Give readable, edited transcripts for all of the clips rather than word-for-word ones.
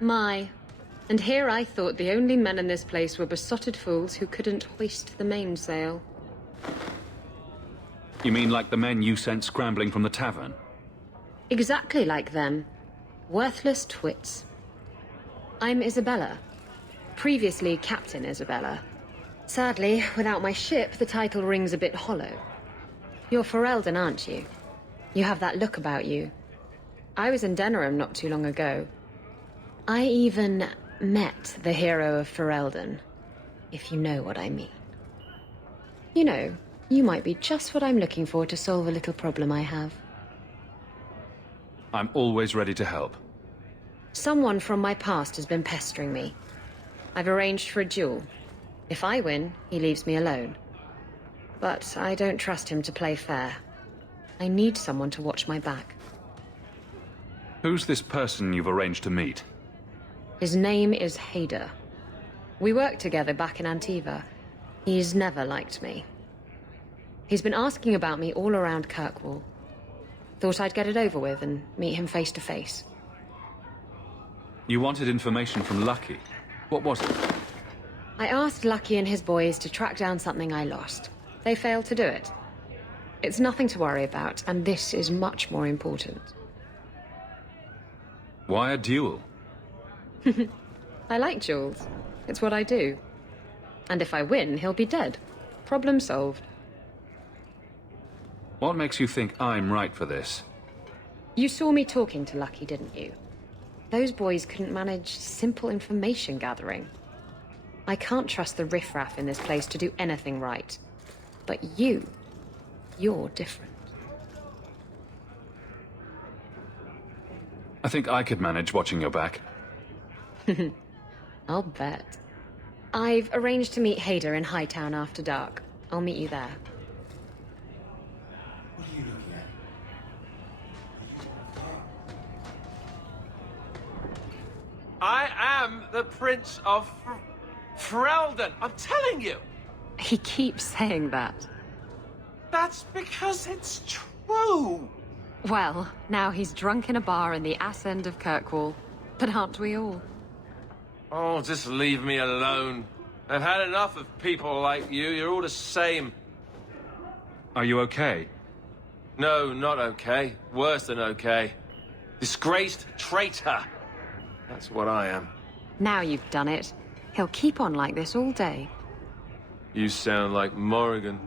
My. And here I thought the only men in this place were besotted fools who couldn't hoist the mainsail. You mean like the men you sent scrambling from the tavern? Exactly like them. Worthless twits. I'm Isabella. Previously Captain Isabella. Sadly, without my ship, the title rings a bit hollow. You're Ferelden, aren't you? You have that look about you. I was in Denerim not too long ago. I even met the hero of Ferelden, if you know what I mean. You know, you might be just what I'm looking for to solve a little problem I have. I'm always ready to help. Someone from my past has been pestering me. I've arranged for a duel. If I win, he leaves me alone. But I don't trust him to play fair. I need someone to watch my back. Who's this person you've arranged to meet? His name is Hader. We worked together back in Antiva. He's never liked me. He's been asking about me all around Kirkwall. Thought I'd get it over with and meet him face to face. You wanted information from Lucky. What was it? I asked Lucky and his boys to track down something I lost. They failed to do it. It's nothing to worry about, and this is much more important. Why a duel? I like duels. It's what I do. And if I win, he'll be dead. Problem solved. What makes you think I'm right for this? You saw me talking to Lucky, didn't you? Those boys couldn't manage simple information gathering. I can't trust the riffraff in this place to do anything right. But you're different. I think I could manage watching your back. I'll bet. I've arranged to meet Hader in Hightown after dark. I'll meet you there. What are you looking at? I am the Prince of Ferelden. I'm telling you. He keeps saying that. That's because it's true. Well, now he's drunk in a bar in the ass end of Kirkwall. But aren't we all? Oh, just leave me alone. I've had enough of people like you. You're all the same. Are you okay? No, not okay. Worse than okay. Disgraced traitor. That's what I am. Now you've done it. He'll keep on like this all day. You sound like Morrigan.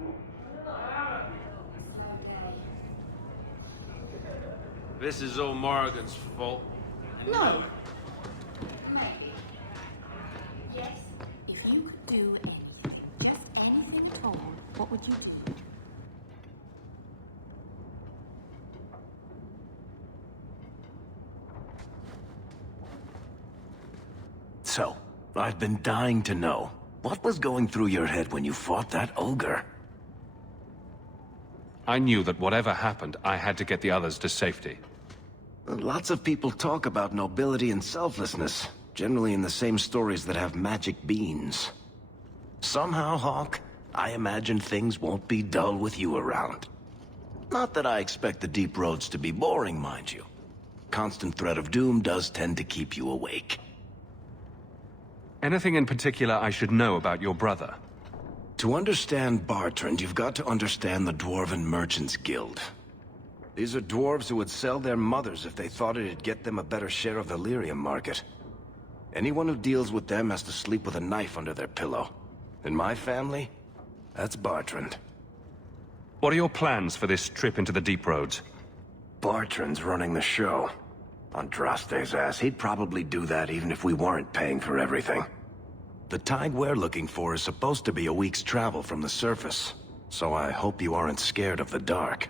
This is all Morrigan's fault. No. Maybe. Yes, if you could do anything, just anything at all, what would you do? So, I've been dying to know. What was going through your head when you fought that ogre? I knew that whatever happened, I had to get the others to safety. Lots of people talk about nobility and selflessness, generally in the same stories that have magic beans. Somehow, Hawke, I imagine things won't be dull with you around. Not that I expect the deep roads to be boring, mind you. Constant threat of doom does tend to keep you awake. Anything in particular I should know about your brother? To understand Bartrand, you've got to understand the Dwarven Merchants Guild. These are dwarves who would sell their mothers if they thought it'd get them a better share of the lyrium market. Anyone who deals with them has to sleep with a knife under their pillow. In my family, that's Bartrand. What are your plans for this trip into the Deep Roads? Bartrand's running the show. Andraste's ass, he'd probably do that even if we weren't paying for everything. The tide we're looking for is supposed to be a week's travel from the surface, so I hope you aren't scared of the dark.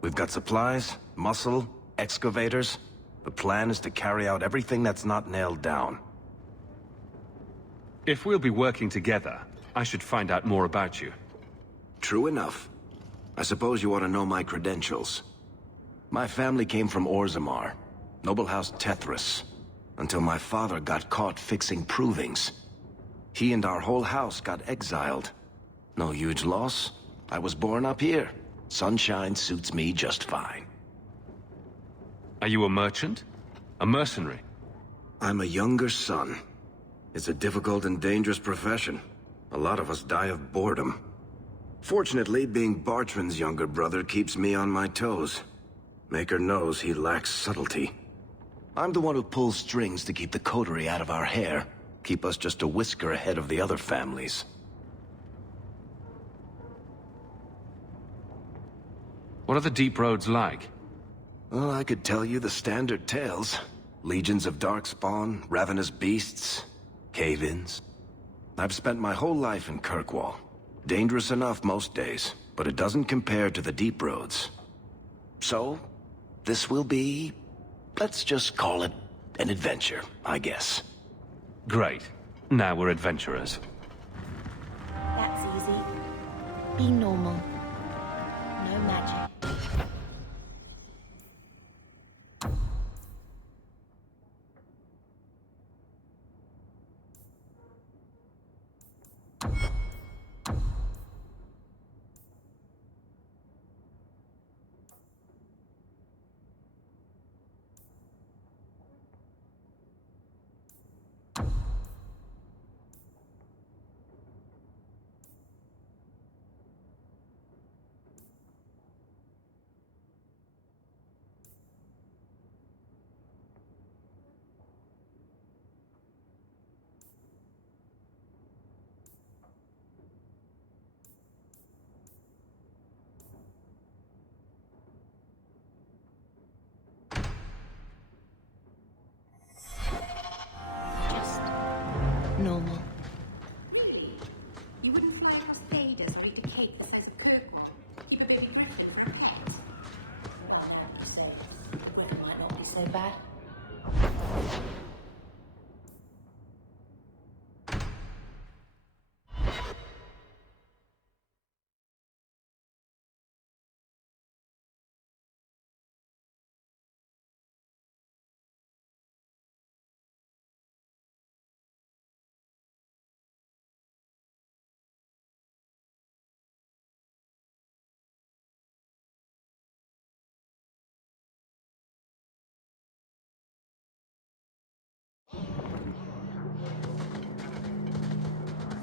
We've got supplies, muscle, excavators. The plan is to carry out everything that's not nailed down. If we'll be working together, I should find out more about you. True enough. I suppose you ought to know my credentials. My family came from Orzammar, Noble House Tethras, until my father got caught fixing provings. He and our whole house got exiled. No huge loss. I was born up here. Sunshine suits me just fine. Are you a merchant? A mercenary? I'm a younger son. It's a difficult and dangerous profession. A lot of us die of boredom. Fortunately, being Bartrand's younger brother keeps me on my toes. Maker knows he lacks subtlety. I'm the one who pulls strings to keep the coterie out of our hair. Keep us just a whisker ahead of the other families. What are the deep roads like? Well, I could tell you the standard tales. Legions of darkspawn, ravenous beasts, cave-ins. I've spent my whole life in Kirkwall. Dangerous enough most days, but it doesn't compare to the deep roads. So, this will be... let's just call it an adventure, I guess. Great. Now we're adventurers. That's easy. Be normal. No magic. Just normal. You wouldn't fly across Thadus or eat a cake the size of Kirkwall. Keep a baby griffin for a pet. Well, I have to say, the griffin might not be so bad.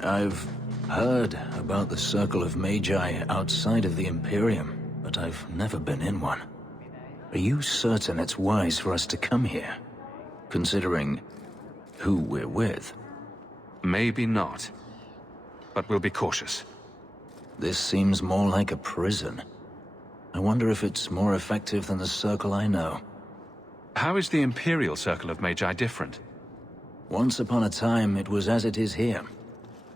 I've heard about the Circle of Magi outside of the Imperium, but I've never been in one. Are you certain it's wise for us to come here, considering who we're with? Maybe not. But we'll be cautious. This seems more like a prison. I wonder if it's more effective than the Circle I know. How is the Imperial Circle of Magi different? Once upon a time, it was as it is here.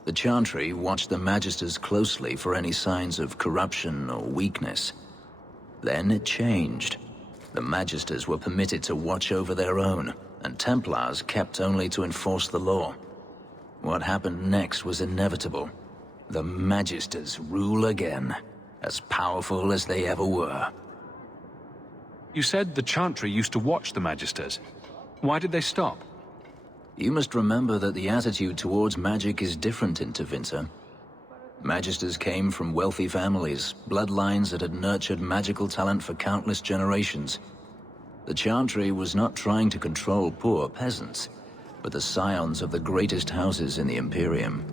The Chantry watched the Magisters closely for any signs of corruption or weakness. Then it changed. The Magisters were permitted to watch over their own, and Templars kept only to enforce the law. What happened next was inevitable. The Magisters rule again, as powerful as they ever were. You said the Chantry used to watch the Magisters. Why did they stop? You must remember that the attitude towards magic is different in Tevinter. Magisters came from wealthy families, bloodlines that had nurtured magical talent for countless generations. The Chantry was not trying to control poor peasants, but the scions of the greatest houses in the Imperium.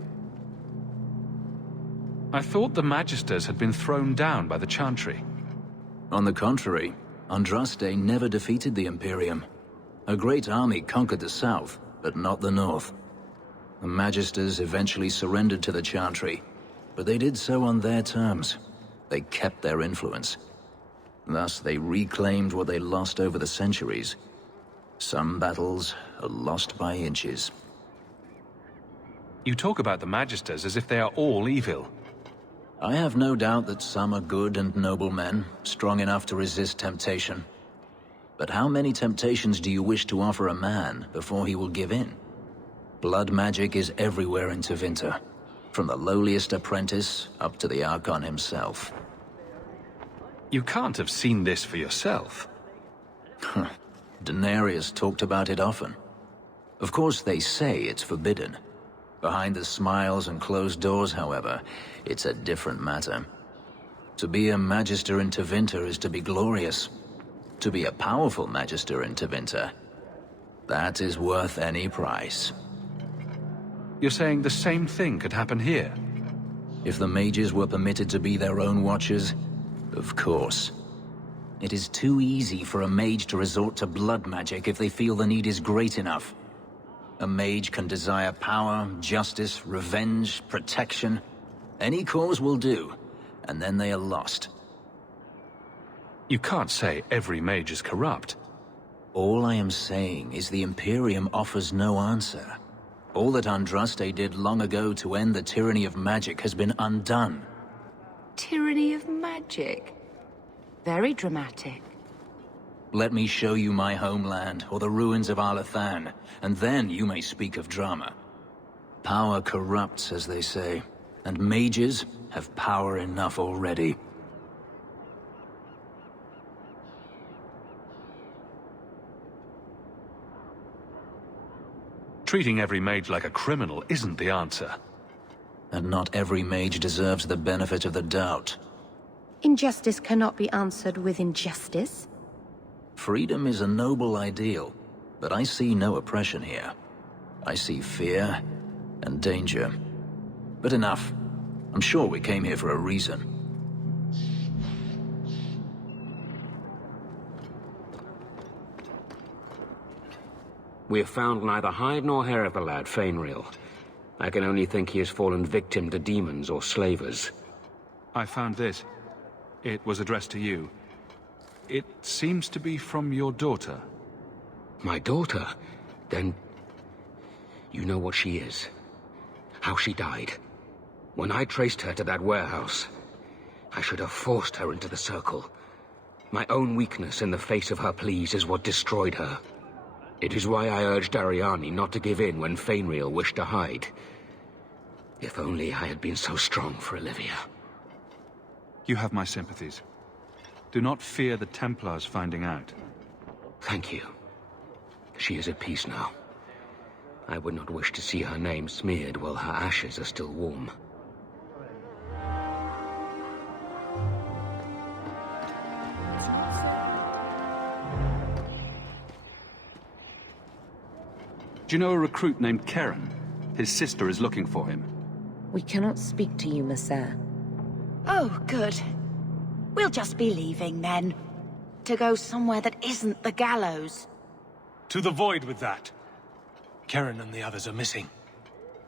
I thought the Magisters had been thrown down by the Chantry. On the contrary, Andraste never defeated the Imperium. A great army conquered the south, but not the north. The Magisters eventually surrendered to the Chantry, but they did so on their terms. They kept their influence. Thus, they reclaimed what they lost over the centuries. Some battles are lost by inches. You talk about the Magisters as if they are all evil. I have no doubt that some are good and noble men, strong enough to resist temptation. But how many temptations do you wish to offer a man before he will give in? Blood magic is everywhere in Tevinter, from the lowliest apprentice up to the Archon himself. You can't have seen this for yourself. Daenerys talked about it often. Of course, they say it's forbidden. Behind the smiles and closed doors, however, it's a different matter. To be a Magister in Tevinter is to be glorious. To be a powerful Magister in Tevinter, That is worth any price. You're saying the same thing could happen here? If the mages were permitted to be their own watchers, of course. It is too easy for a mage to resort to blood magic if they feel the need is great enough. A mage can desire power, justice, revenge, protection. Any cause will do, and then they are lost. You can't say every mage is corrupt. All I am saying is the Imperium offers no answer. All that Andraste did long ago to end the tyranny of magic has been undone. Tyranny of magic. Very dramatic. Let me show you my homeland, or the ruins of Arlathan, and then you may speak of drama. Power corrupts, as they say, and mages have power enough already. Treating every mage like a criminal isn't the answer. And not every mage deserves the benefit of the doubt. Injustice cannot be answered with injustice. Freedom is a noble ideal, but I see no oppression here. I see fear and danger. But enough. I'm sure we came here for a reason. We have found neither hide nor hair of the lad, Fainreal. I can only think he has fallen victim to demons or slavers. I found this. It was addressed to you. It seems to be from your daughter. My daughter? Then... you know what she is. How she died. When I traced her to that warehouse, I should have forced her into the circle. My own weakness in the face of her pleas is what destroyed her. It is why I urged Ariani not to give in when Fainreal wished to hide. If only I had been so strong for Olivia. You have my sympathies. Do not fear the Templars finding out. Thank you. She is at peace now. I would not wish to see her name smeared while her ashes are still warm. Do you know a recruit named Keren? His sister is looking for him. We cannot speak to you, Messer. Oh, good. We'll just be leaving then. To go somewhere that isn't the gallows. To the void with that. Keren and the others are missing.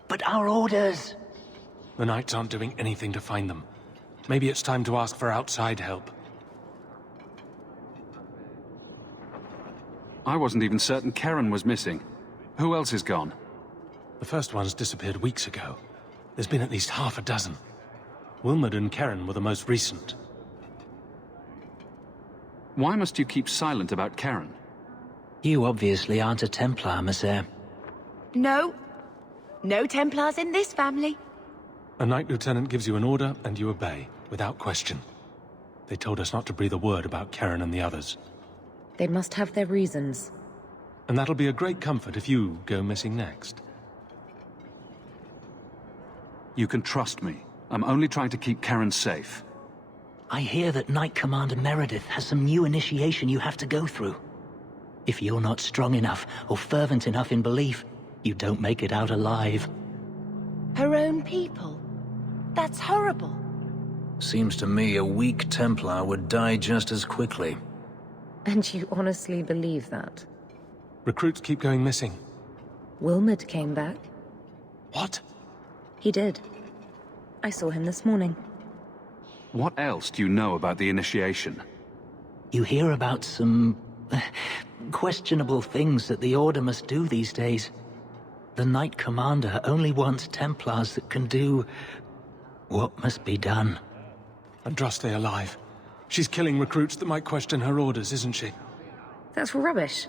But our orders... The Knights aren't doing anything to find them. Maybe it's time to ask for outside help. I wasn't even certain Keren was missing. Who else is gone? The first ones disappeared weeks ago. There's been at least half a dozen. Wilmod and Keren were the most recent. Why must you keep silent about Keren? You obviously aren't a Templar, Messer. No. No Templars in this family. A Knight Lieutenant gives you an order, and you obey, without question. They told us not to breathe a word about Keren and the others. They must have their reasons. And that'll be a great comfort if you go missing next. You can trust me. I'm only trying to keep Keren safe. I hear that Knight Commander Meredith has some new initiation you have to go through. If you're not strong enough or fervent enough in belief, you don't make it out alive. Her own people? That's horrible. Seems to me a weak Templar would die just as quickly. And you honestly believe that? Recruits keep going missing. Wilmod came back. What? He did. I saw him this morning. What else do you know about the initiation? You hear about some... questionable things that the Order must do these days. The Knight Commander only wants Templars that can do... what must be done. Andraste alive. She's killing recruits that might question her orders, isn't she? That's rubbish.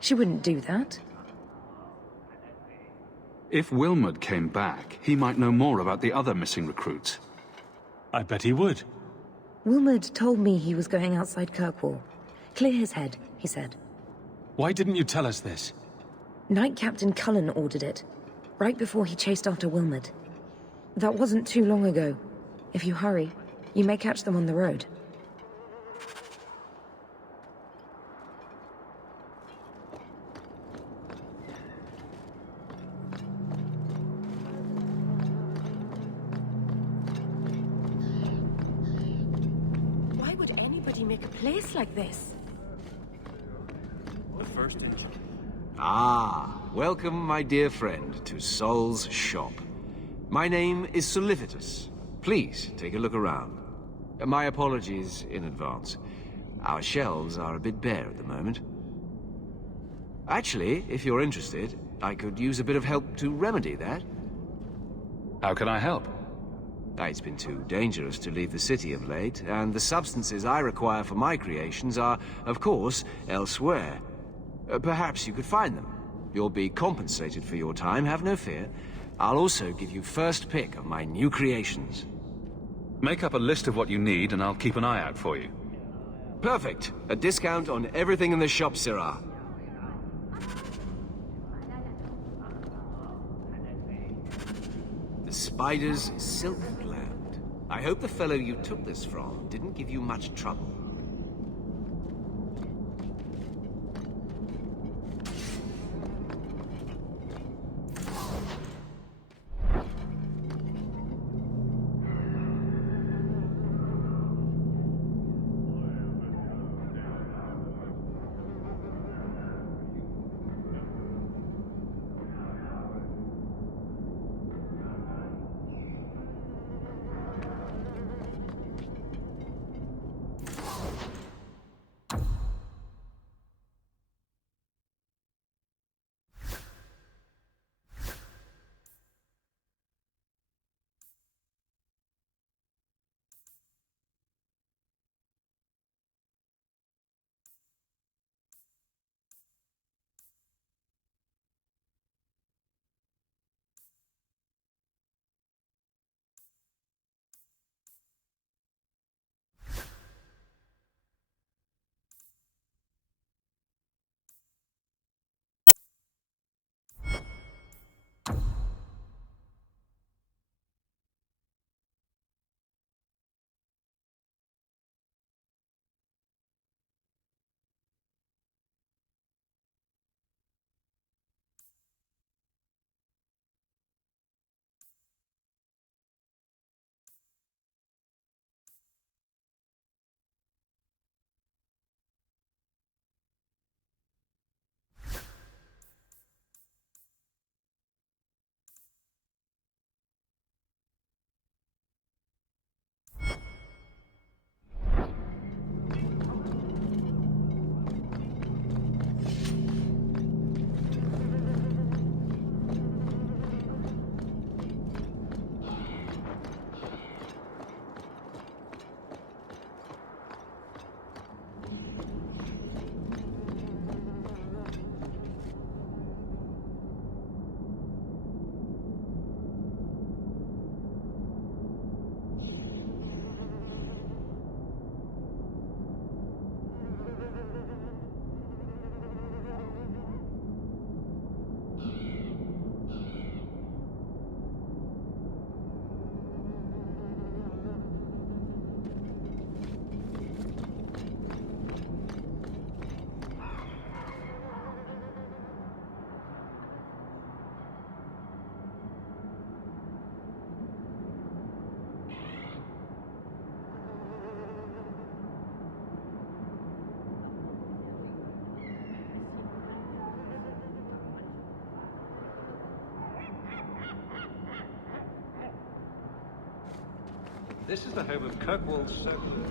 She wouldn't do that. If Wilmod came back, he might know more about the other missing recruits. I bet he would. Wilmod told me he was going outside Kirkwall. Clear his head, he said. Why didn't you tell us this? Knight Captain Cullen ordered it, right before he chased after Wilmod. That wasn't too long ago. If you hurry, you may catch them on the road. anybody make a place like this? The first in... Ah, welcome, my dear friend, to Sol's shop. My name is Solivitus. Please, take a look around. My apologies in advance. Our shelves are a bit bare at the moment. Actually, if you're interested, I could use a bit of help to remedy that. How can I help? It's been too dangerous to leave the city of late, and the substances I require for my creations are, of course, elsewhere. Perhaps you could find them. You'll be compensated for your time, have no fear. I'll also give you first pick of my new creations. Make up a list of what you need, and I'll keep an eye out for you. Perfect. A discount on everything in the shop, Sirrah. The Spider's Silk Gland. I hope the fellow you took this from didn't give you much trouble. This is the home of Kirkwall Circle.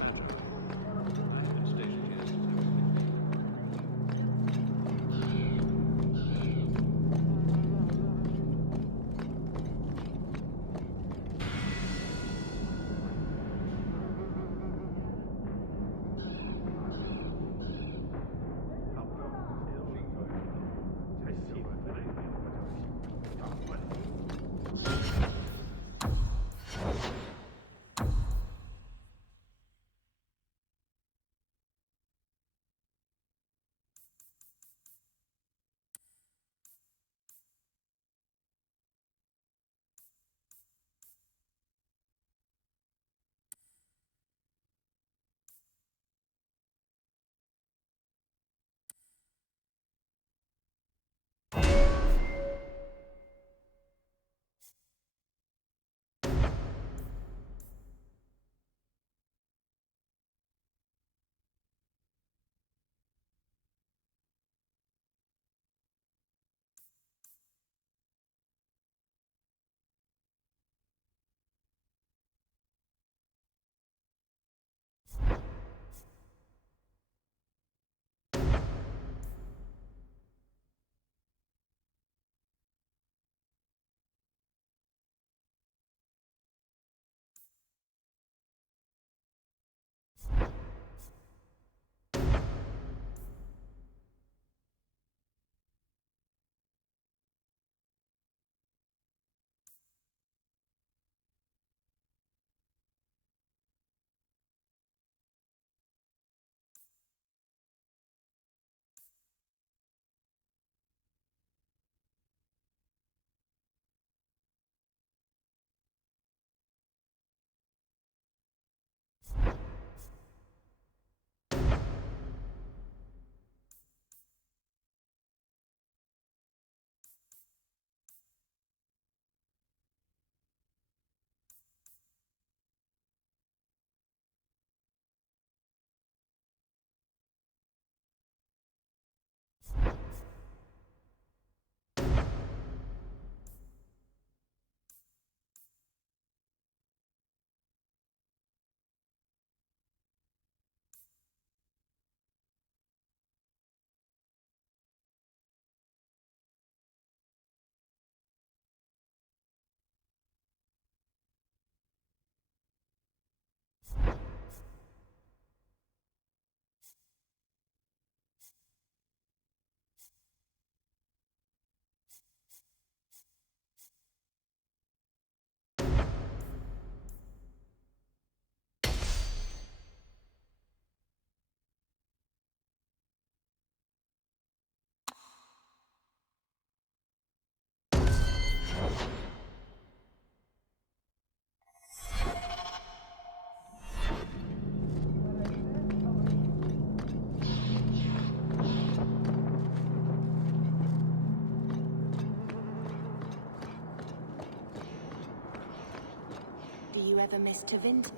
Do you ever miss Tevinter?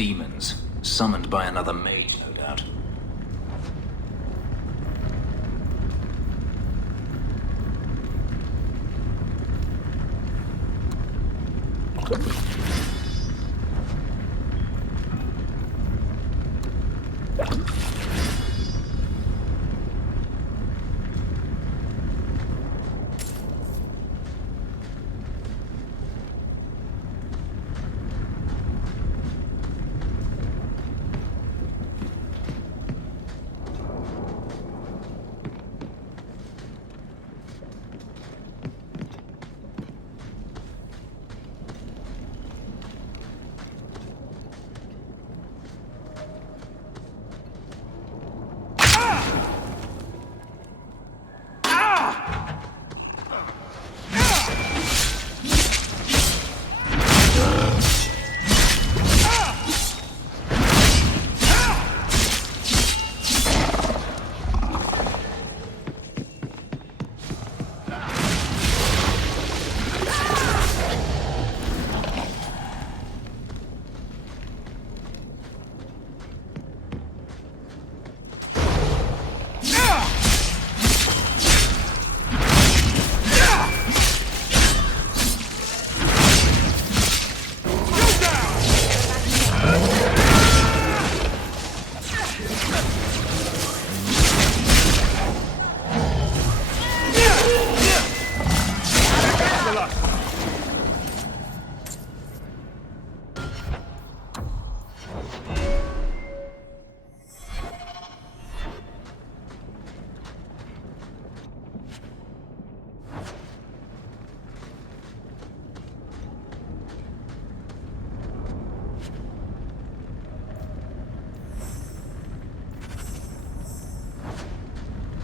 demons, summoned by another mage, no doubt.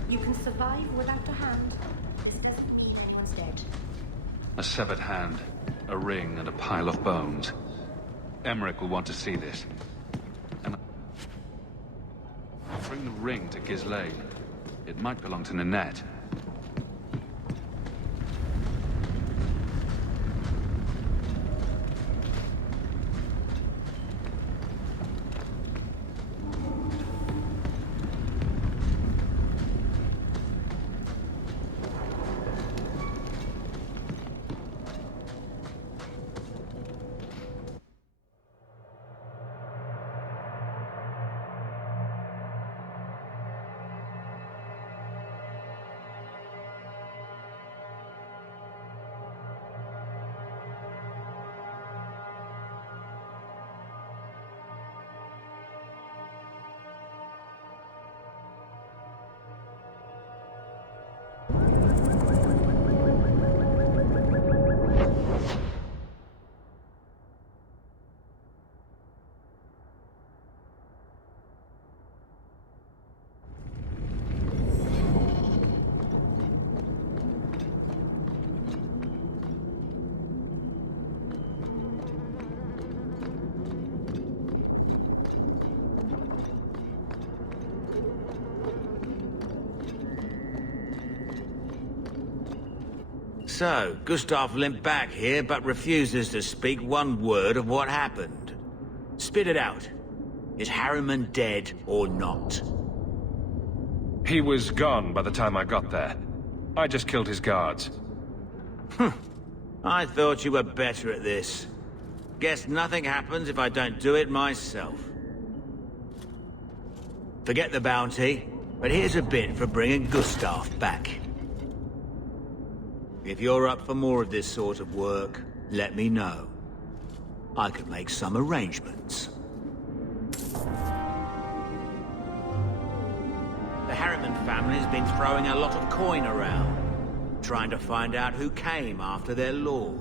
You can survive without a hand. This doesn't mean anyone's dead. A severed hand, a ring, and a pile of bones. Emmerich will want to see this. And I'll bring the ring to Ghislaine. It might belong to Ninette. So, Gustav limped back here, but refuses to speak one word of what happened. Spit it out. Is Harriman dead or not? He was gone by the time I got there. I just killed his guards. I thought you were better at this. Guess nothing happens if I don't do it myself. Forget the bounty, but here's a bit for bringing Gustav back. If you're up for more of this sort of work, let me know. I could make some arrangements. The Harriman family's been throwing a lot of coin around, trying to find out who came after their lord.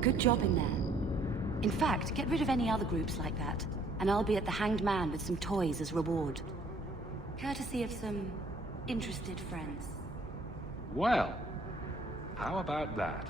Good job in there. In fact, get rid of any other groups like that, and I'll be at the Hanged Man with some toys as reward. Courtesy of some interested friends. Well, how about that?